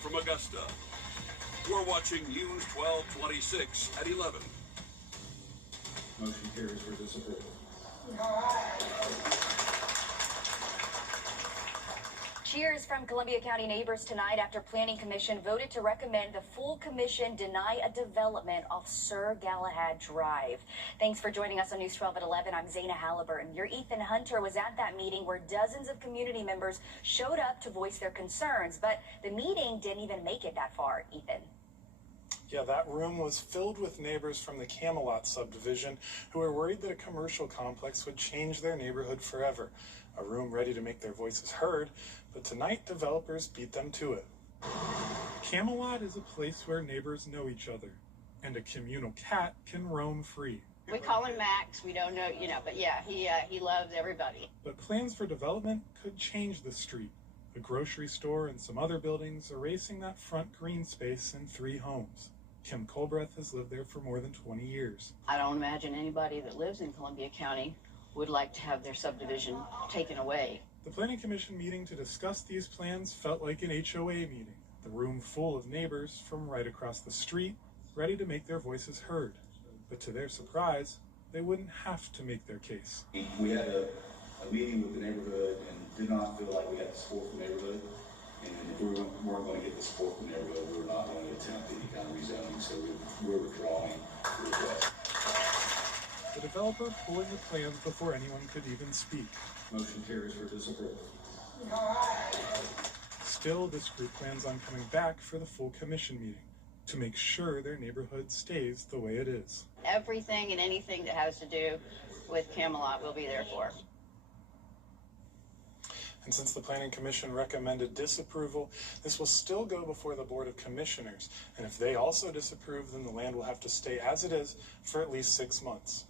from Augusta. We're watching News 1226 at 11. Motion carries for disapproval. Cheers from Columbia County neighbors tonight after Planning Commission voted to recommend the full commission deny a development off Sir Galahad Drive. Thanks for joining us on News 12 at 11. I'm Zaina Halliburton. Your Ethan Hunter was at that meeting where dozens of community members showed up to voice their concerns, but the meeting didn't even make it that far. Ethan. Yeah, that room was filled with neighbors from the Camelot subdivision who were worried that a commercial complex would change their neighborhood forever. A room ready to make their voices heard, but tonight developers beat them to it. Camelot is a place where neighbors know each other, and a communal cat can roam free. We call him Max. We don't know, but yeah, he loves everybody. But plans for development could change the street. A grocery store and some other buildings erasing that front green space and 3 homes. Kim Colbreth has lived there for more than 20 years. I don't imagine anybody that lives in Columbia County would like to have their subdivision taken away. The Planning Commission meeting to discuss these plans felt like an HOA meeting. The room full of neighbors from right across the street, ready to make their voices heard. But to their surprise, they wouldn't have to make their case. We had a meeting with the neighborhood and did not feel like we had the support from the neighborhood. And if we weren't going to get the support from the neighborhood, we were not going to attempt any kind of rezoning, so we're withdrawing the request. The developer pulling the plans before anyone could even speak. Motion carries for disapproval. Still, this group plans on coming back for the full commission meeting to make sure their neighborhood stays the way it is. Everything and anything that has to do with Camelot we'll be there for. And since the Planning Commission recommended disapproval, this will still go before the Board of Commissioners. And if they also disapprove, then the land will have to stay as it is for at least 6 months.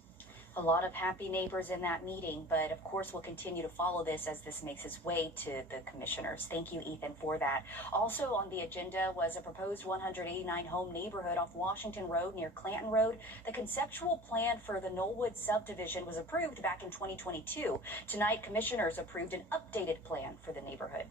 A lot of happy neighbors in that meeting, but of course we'll continue to follow this as this makes its way to the commissioners. Thank you, Ethan, for that. Also on the agenda was a proposed 189-home neighborhood off Washington Road near Clanton Road. The conceptual plan for the Knollwood subdivision was approved back in 2022. Tonight, commissioners approved an updated plan for the neighborhood.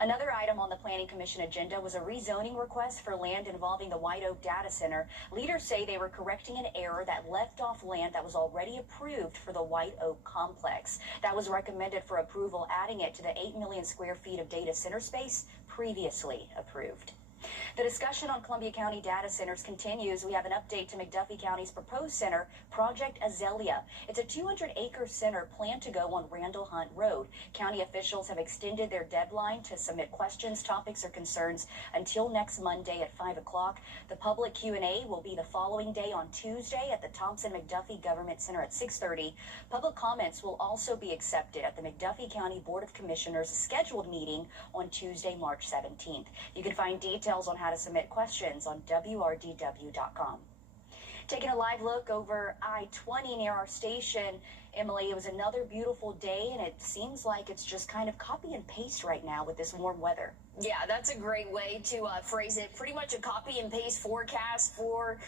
Another item on the Planning Commission agenda was a rezoning request for land involving the White Oak Data Center. Leaders say they were correcting an error that left off land that was already approved for the White Oak complex. That was recommended for approval, adding it to the 8 million square feet of data center space previously approved. The discussion on Columbia County data centers continues. We have an update to McDuffie County's proposed center, Project Azalea. It's a 200-acre center planned to go on Randall Hunt Road. County officials have extended their deadline to submit questions, topics, or concerns until next Monday at 5 o'clock. The public Q&A will be the following day on Tuesday at the Thompson-McDuffie Government Center at 6:30. Public comments will also be accepted at the McDuffie County Board of Commissioners scheduled meeting on Tuesday, March 17th. You can find details on how to submit questions on wrdw.com. Taking a live look over I-20 near our station, Emily, it was another beautiful day, and it seems like it's just kind of copy and paste right now with this warm weather. Yeah, that's a great way to phrase it. Pretty much a copy and paste forecast for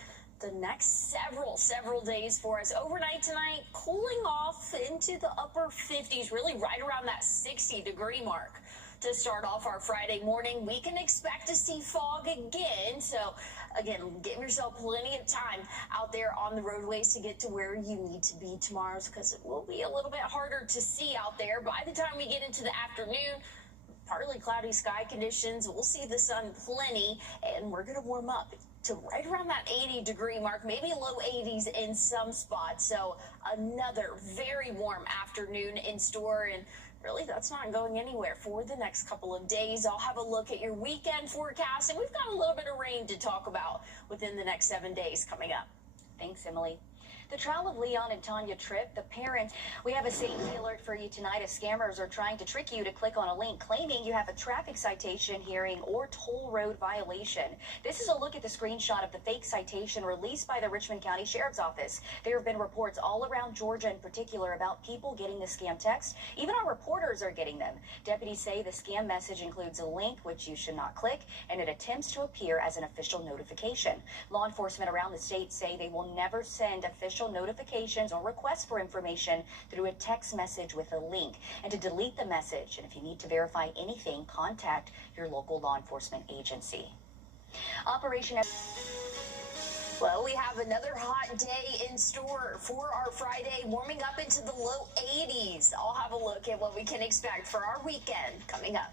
the next several days for us. Overnight tonight, cooling off into the upper 50s, really right around that 60-degree mark. To start off our Friday morning, we can expect to see fog again. So, again, give yourself plenty of time out there on the roadways to get to where you need to be tomorrow, because it will be a little bit harder to see out there. By the time we get into the afternoon, partly cloudy sky conditions. We'll see the sun plenty, and we're going to warm up to right around that 80-degree mark, maybe low 80s in some spots. So another very warm afternoon in store, and really that's not going anywhere for the next couple of days. I'll have a look at your weekend forecast, and we've got a little bit of rain to talk about within the next 7 days coming up. Thanks, Emily. The trial of Leon and Tanya Tripp, the parents. We have a safety alert for you tonight as scammers are trying to trick you to click on a link claiming you have a traffic citation, hearing, or toll road violation. This is a look at the screenshot of the fake citation released by the Richmond County Sheriff's Office. There have been reports all around Georgia in particular about people getting the scam text. Even our reporters are getting them. Deputies say the scam message includes a link which you should not click, and it attempts to appear as an official notification. Law enforcement around the state say they will never send official initial notifications or requests for information through a text message with a link, and to delete the message. And if you need to verify anything, contact your local law enforcement agency. Operation. Well, we have another hot day in store for our Friday, warming up into the low 80s. I'll have a look at what we can expect for our weekend coming up.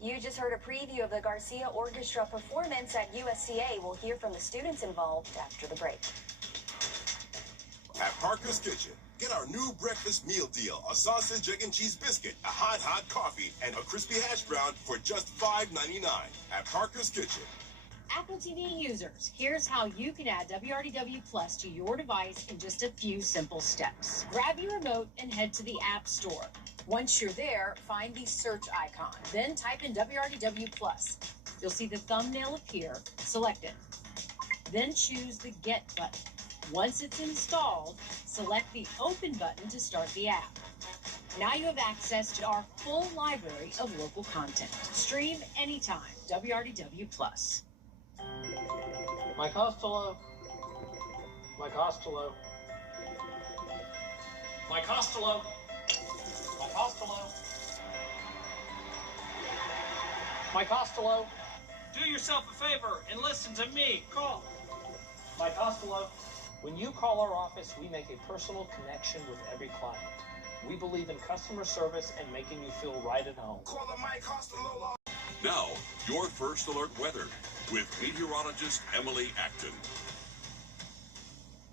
You just heard a preview of the Garcia Orchestra performance at USCA. We'll hear from the students involved after the break. At Parker's Kitchen, get our new breakfast meal deal: a sausage, egg, and cheese biscuit, a hot coffee, and a crispy hash brown for just $5.99 at Parker's Kitchen. Apple TV users, here's how you can add WRDW Plus to your device in just a few simple steps. Grab your remote and head to the App Store. Once you're there, find the search icon. Then type in WRDW Plus. You'll see the thumbnail appear. Select it. Then choose the Get button. Once it's installed, select the Open button to start the app. Now you have access to our full library of local content. Stream anytime. WRDW Plus. Mike Costello. Mike Costello. Mike Costello. Mike Costello. Mike Costello. Do yourself a favor and listen to me. Call. Mike Costello. When you call our office, we make a personal connection with every client. We believe in customer service and making you feel right at home. Call the Mike Costello. Now, your first alert weather with meteorologist Emily Acton.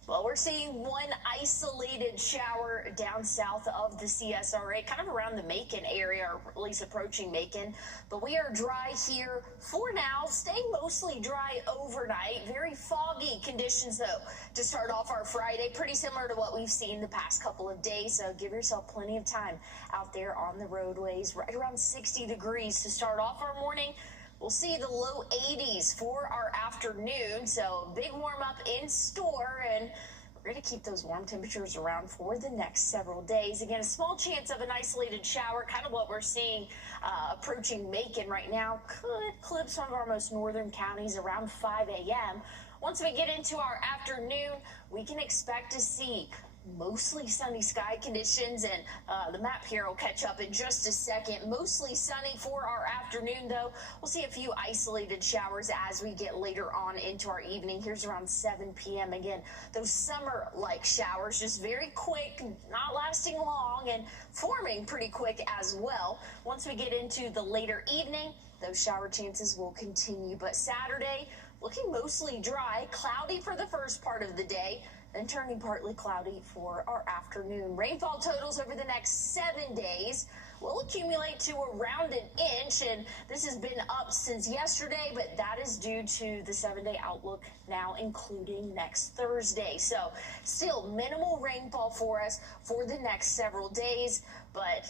Well, we're seeing one isolated shower down south of the CSRA, kind of around the Macon area, or at least approaching Macon. But we are dry here for now, staying mostly dry overnight. Very foggy conditions, though, to start off our Friday. Pretty similar to what we've seen the past couple of days, so give yourself plenty of time out there on the roadways. Right around 60 degrees to start off our morning. We'll see the low 80s for our afternoon, so big warm up in store, and we're going to keep those warm temperatures around for the next several days. Again, a small chance of an isolated shower, kind of what we're seeing approaching Macon right now. Could clip some of our most northern counties around 5 a.m. Once we get into our afternoon, we can expect to see mostly sunny sky conditions, and the map here will catch up in just a second. Mostly sunny for our afternoon, though. We'll see a few isolated showers as we get later on into our evening. Here's around 7 p.m. Again, those summer-like showers, just very quick, not lasting long, and forming pretty quick as well. Once we get into the later evening, those shower chances will continue. But Saturday, looking mostly dry, cloudy for the first part of the day, then turning partly cloudy for our afternoon. Rainfall totals over the next 7 days will accumulate to around an inch, and this has been up since yesterday, but that is due to the 7-day outlook now including next Thursday. So still minimal rainfall for us for the next several days, but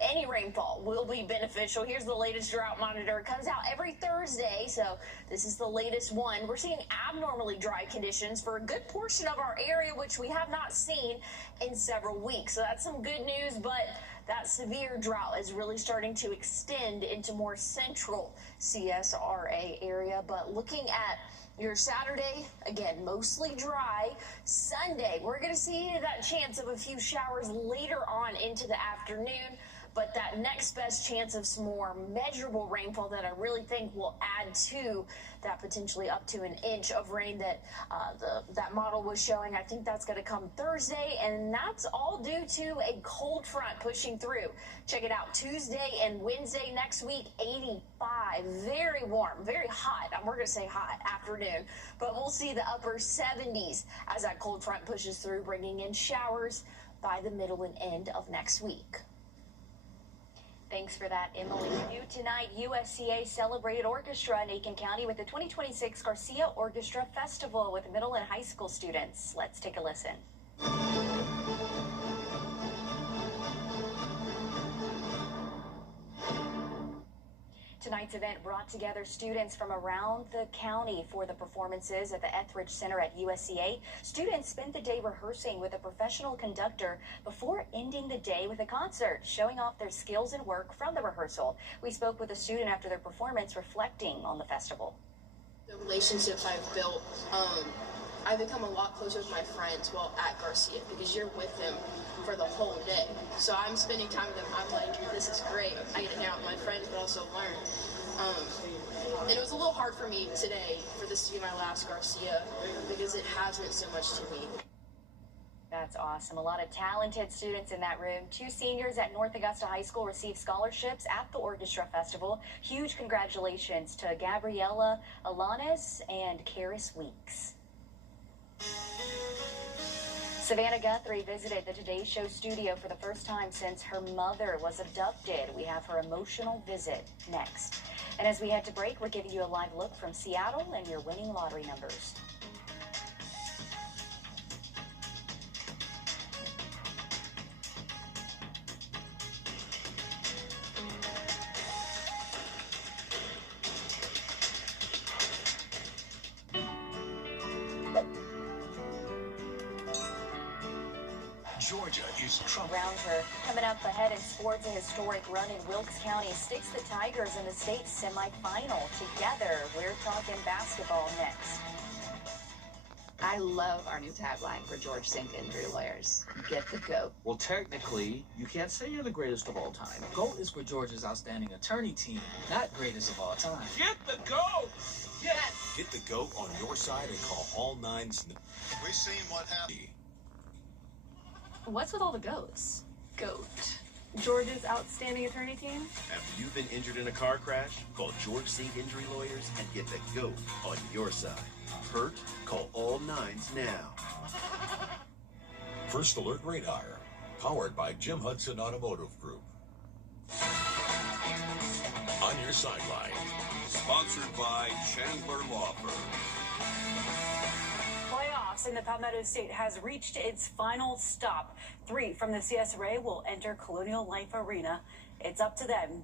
any rainfall will be beneficial. Here's the latest drought monitor. It comes out every Thursday, so this is the latest one. We're seeing abnormally dry conditions for a good portion of our area, which we have not seen in several weeks. So that's some good news, but that severe drought is really starting to extend into more central CSRA area. But looking at your Saturday, again, mostly dry. Sunday, we're going to see that chance of a few showers later on into the afternoon. But that next best chance of some more measurable rainfall that I really think will add to that potentially up to an inch of rain that that model was showing. I think that's going to come Thursday, and that's all due to a cold front pushing through. Check it out, Tuesday and Wednesday next week, 85. Very warm, very hot. We're going to say hot afternoon, but we'll see the upper 70s as that cold front pushes through, bringing in showers by the middle and end of next week. Thanks for that, Emily. New tonight, USCA celebrated orchestra in Aiken County with the 2026 Garcia Orchestra Festival with middle and high school students. Let's take a listen. Tonight's event brought together students from around the county for the performances at the Etheridge Center at USCA. Students spent the day rehearsing with a professional conductor before ending the day with a concert, showing off their skills and work from the rehearsal. We spoke with a student after their performance, reflecting on the festival. The relationships I've built, I've become a lot closer with my friends while at Garcia because you're with them for the whole day. So I'm spending time with them. I'm like, this is great. I get to hang out with my friends, but also learn. And it was a little hard for me today for this to be my last Garcia because it has meant so much to me. That's awesome. A lot of talented students in that room. 2 seniors at North Augusta High School received scholarships at the Orchestra Festival. Huge congratulations to Gabriella Alanes and Karis Weeks. Savannah Guthrie visited the Today Show studio for the first time since her mother was abducted. We have her emotional visit next. And as we head to break, we're giving you a live look from Seattle and your winning lottery numbers. Georgia is trouble. Around her. Coming up ahead in sports, a historic run in Wilkes County sticks the Tigers in the state semifinal. Together, we're talking basketball next. I love our new tagline for George Sink Injury Lawyers. Get the GOAT. Well, technically, you can't say you're the greatest of all time. GOAT is for Georgia's outstanding attorney team, not greatest of all time. Get the GOAT! Yes! Get the GOAT on your side and call all nines. We've seen what happened. What's with all the goats? GOAT. Georgia's outstanding attorney team? After you've been injured in a car crash, call George Sink Injury Lawyers and get the GOAT on your side. Hurt? Call all nines now. First Alert Radar, powered by Jim Hudson Automotive Group. On your sideline, sponsored by Chandler Law Firm. Playoffs in the Palmetto State has reached its final stop. 3 from the CSRA will enter Colonial Life Arena. It's up to them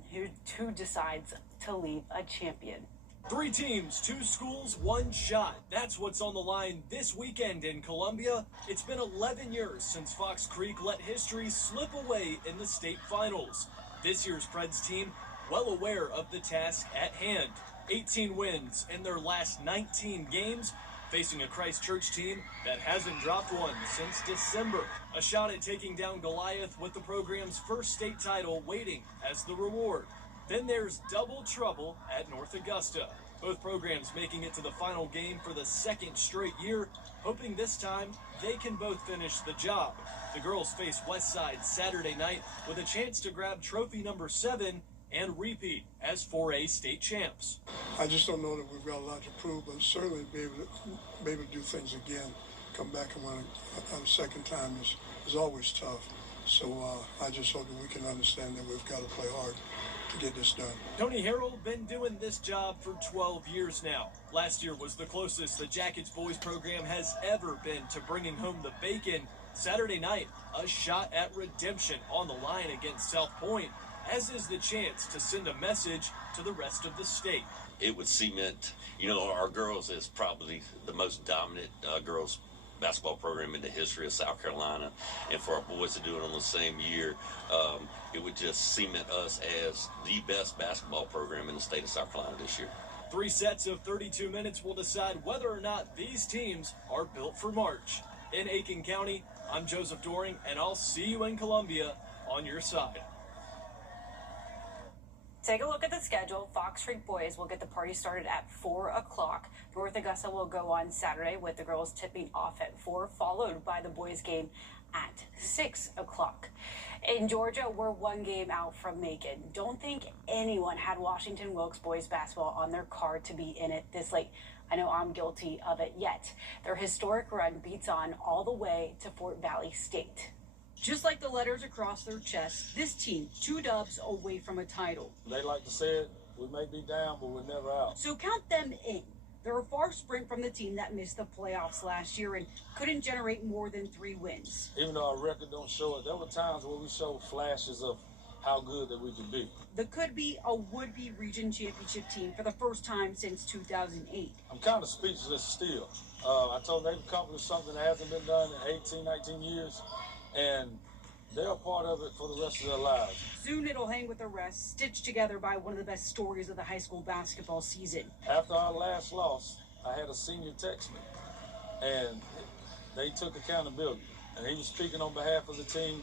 who decides to leave a champion. 3 teams, 2 schools, 1 shot. That's what's on the line this weekend in Columbia. It's been 11 years since Fox Creek let history slip away in the state finals. This year's Preds team, well aware of the task at hand. 18 wins in their last 19 games, facing a Christchurch team that hasn't dropped one since December. A shot at taking down Goliath with the program's first state title waiting as the reward. Then there's double trouble at North Augusta. Both programs making it to the final game for the 2nd straight year, hoping this time they can both finish the job. The girls face Westside Saturday night with a chance to grab trophy number 7 and repeat as 4A state champs. I just don't know that we've got a lot to prove, but certainly be able to do things again, come back and win a second time is always tough. So I just hope that we can understand that we've got to play hard to get this done. Tony Harrell been doing this job for 12 years now. Last year was the closest the Jackets boys program has ever been to bringing home the bacon. Saturday night, a shot at redemption on the line against South Point, as is the chance to send a message to the rest of the state. It would cement, our girls is probably the most dominant girls basketball program in the history of South Carolina, and for our boys to do it on the same year, it would just cement us as the best basketball program in the state of South Carolina this year. 3 sets of 32 minutes will decide whether or not these teams are built for March. In Aiken County, I'm Joseph Doring, and I'll see you in Columbia on your side. Take a look at the schedule. Fox Creek boys will get the party started at 4 o'clock. North Augusta will go on Saturday with the girls tipping off at 4, followed by the boys game at 6 o'clock. In Georgia, we're 1 game out from Macon. Don't think anyone had Washington Wilkes boys basketball on their card to be in it this late. I know I'm guilty of it yet. Their historic run beats on all the way to Fort Valley State. Just like the letters across their chests, this team 2 dubs away from a title. They like to say it, we may be down, but we're never out. So count them in. They're a far sprint from the team that missed the playoffs last year and couldn't generate more than 3 wins. Even though our record don't show it, there were times where we showed flashes of how good that we can be. The could-be a would-be region championship team for the first time since 2008. I'm kind of speechless still. I told them they've accomplished something that hasn't been done in 18, 19 years, and they're a part of it for the rest of their lives. Soon it'll hang with the rest, stitched together by one of the best stories of the high school basketball season. After our last loss, I had a senior text me, and they took accountability. And he was speaking on behalf of the team,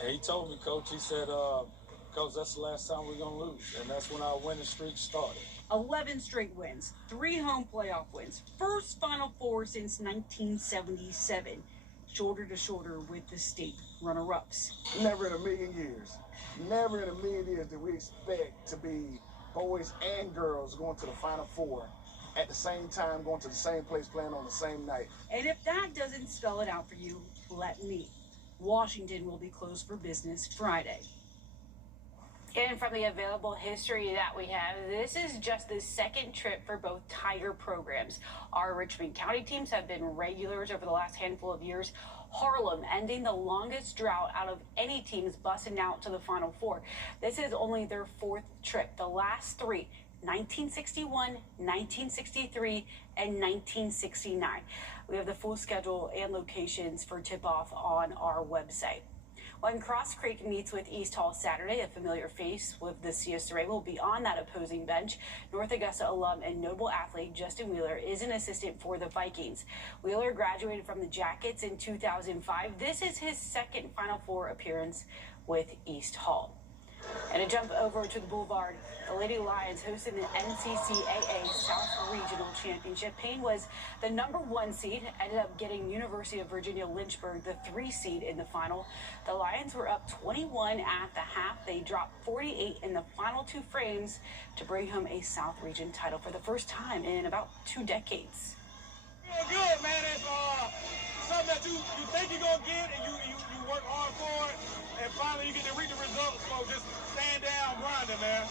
and he told me, Coach, he said, Coach, that's the last time we're going to lose. And that's when our winning streak started. 11 straight wins, 3 home playoff wins, first Final Four since 1977, shoulder to shoulder with the state runner-ups. Never in a million years did we expect to be boys and girls going to the Final Four at the same time, going to the same place, playing on the same night. And if that doesn't spell it out for you, let me. Washington will be closed for business Friday. And from the available history that we have, this is just the second trip for both Tiger programs. Our Richmond County teams have been regulars over the last handful of years. Harlem ending the longest drought out of any teams busting out to the Final Four. This is only their 4th trip. The last 3, 1961, 1963, and 1969. We have the full schedule and locations for tip-off on our website. When Cross Creek meets with East Hall Saturday, a familiar face with the CS3 will be on that opposing bench. North Augusta alum and notable athlete Justin Wheeler is an assistant for the Vikings. Wheeler graduated from the Jackets in 2005. This is his 2nd Final Four appearance with East Hall. And a jump over to the Boulevard, the Lady Lions hosting the NCCAA South Regional Championship. Payne was the #1 seed, ended up getting University of Virginia Lynchburg, the 3 seed in the final. The Lions were up 21 at the half. They dropped 48 in the final 2 frames to bring home a South Region title for the first time in about 2 decades. Feel good, man. It's something that you think you're going to get, and you work hard for it, and finally you get to read the results. So just stand down, grinding, man.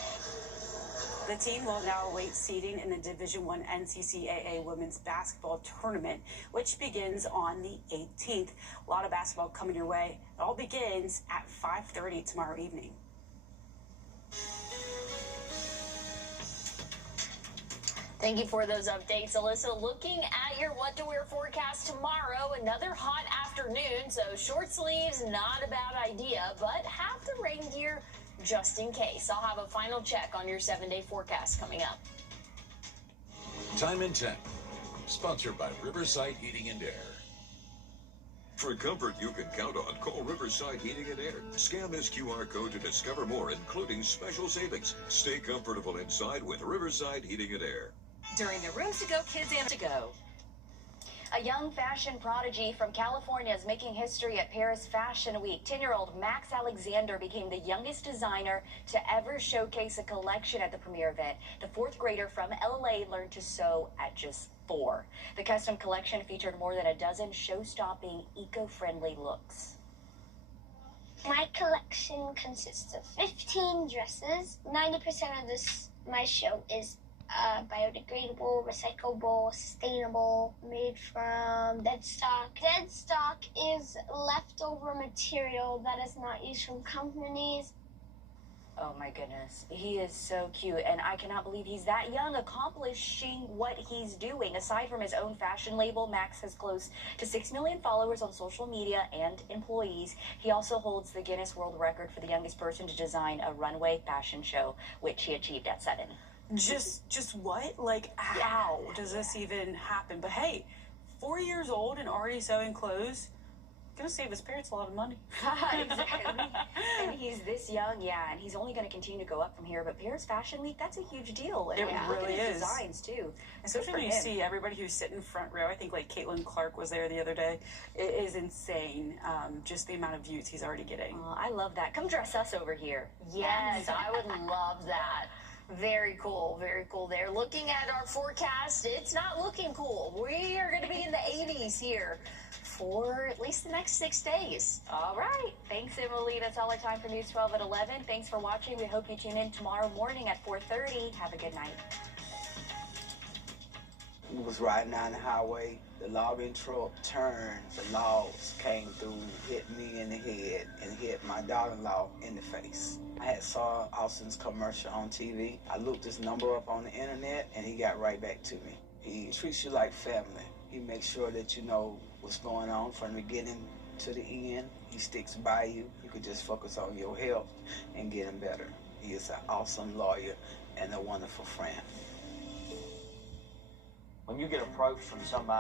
The team will now await seeding in the Division I NCCAA Women's Basketball Tournament, which begins on the 18th. A lot of basketball coming your way. It all begins at 5:30 tomorrow evening. Thank you for those updates, Alyssa. Looking at your what to wear forecast tomorrow, another hot afternoon, so short sleeves, not a bad idea, but have the rain gear just in case. I'll have a final check on your 7-day forecast coming up. Time and Tech, sponsored by Riverside Heating and Air. For comfort you can count on, call Riverside Heating and Air. Scan this QR code to discover more, including special savings. Stay comfortable inside with Riverside Heating and Air. During the Rooms to Go Kids and to Go. A young fashion prodigy from California is making history at Paris Fashion Week. 10-year-old Max Alexander became the youngest designer to ever showcase a collection at the premiere event. The 4th grader from LA learned to sew at just 4. The custom collection featured more than a dozen show-stopping, eco-friendly looks. My collection consists of 15 dresses. 90% of my show is biodegradable, recyclable, sustainable, made from dead stock. Dead stock is leftover material that is not used from companies. Oh my goodness, he is so cute, and I cannot believe he's that young, accomplishing what he's doing. Aside from his own fashion label, Max has close to 6 million followers on social media and employees. He also holds the Guinness World Record for the youngest person to design a runway fashion show, which he achieved at 7. Just what? Like, how does this even happen? But hey, 4 years old and already sewing clothes, gonna save his parents a lot of money. Exactly. And he's this young, and he's only going to continue to go up from here. But Paris Fashion Week, that's a huge deal. And It look really at his is. designs, too. Especially when you see everybody who's sitting front row. I think like Caitlin Clark was there the other day. It is insane, just the amount of views he's already getting. I love that. Come dress us over here. Yes, I would love that. Very cool there. Looking at our forecast, it's not looking cool. We are going to be in the 80s here for at least the next 6 days. All right. Thanks, Emily. That's all our time for News 12 at 11. Thanks for watching. We hope you tune in tomorrow morning at 4:30. Have a good night. We was riding down the highway. The logging truck turned. The logs came through, hit me in the head, and hit my daughter-in-law in the face. I had saw Austin's commercial on TV. I looked his number up on the internet, and he got right back to me. He treats you like family. He makes sure that you know what's going on from the beginning to the end. He sticks by you. You can just focus on your health and getting better. He is an awesome lawyer and a wonderful friend. When you get approached from somebody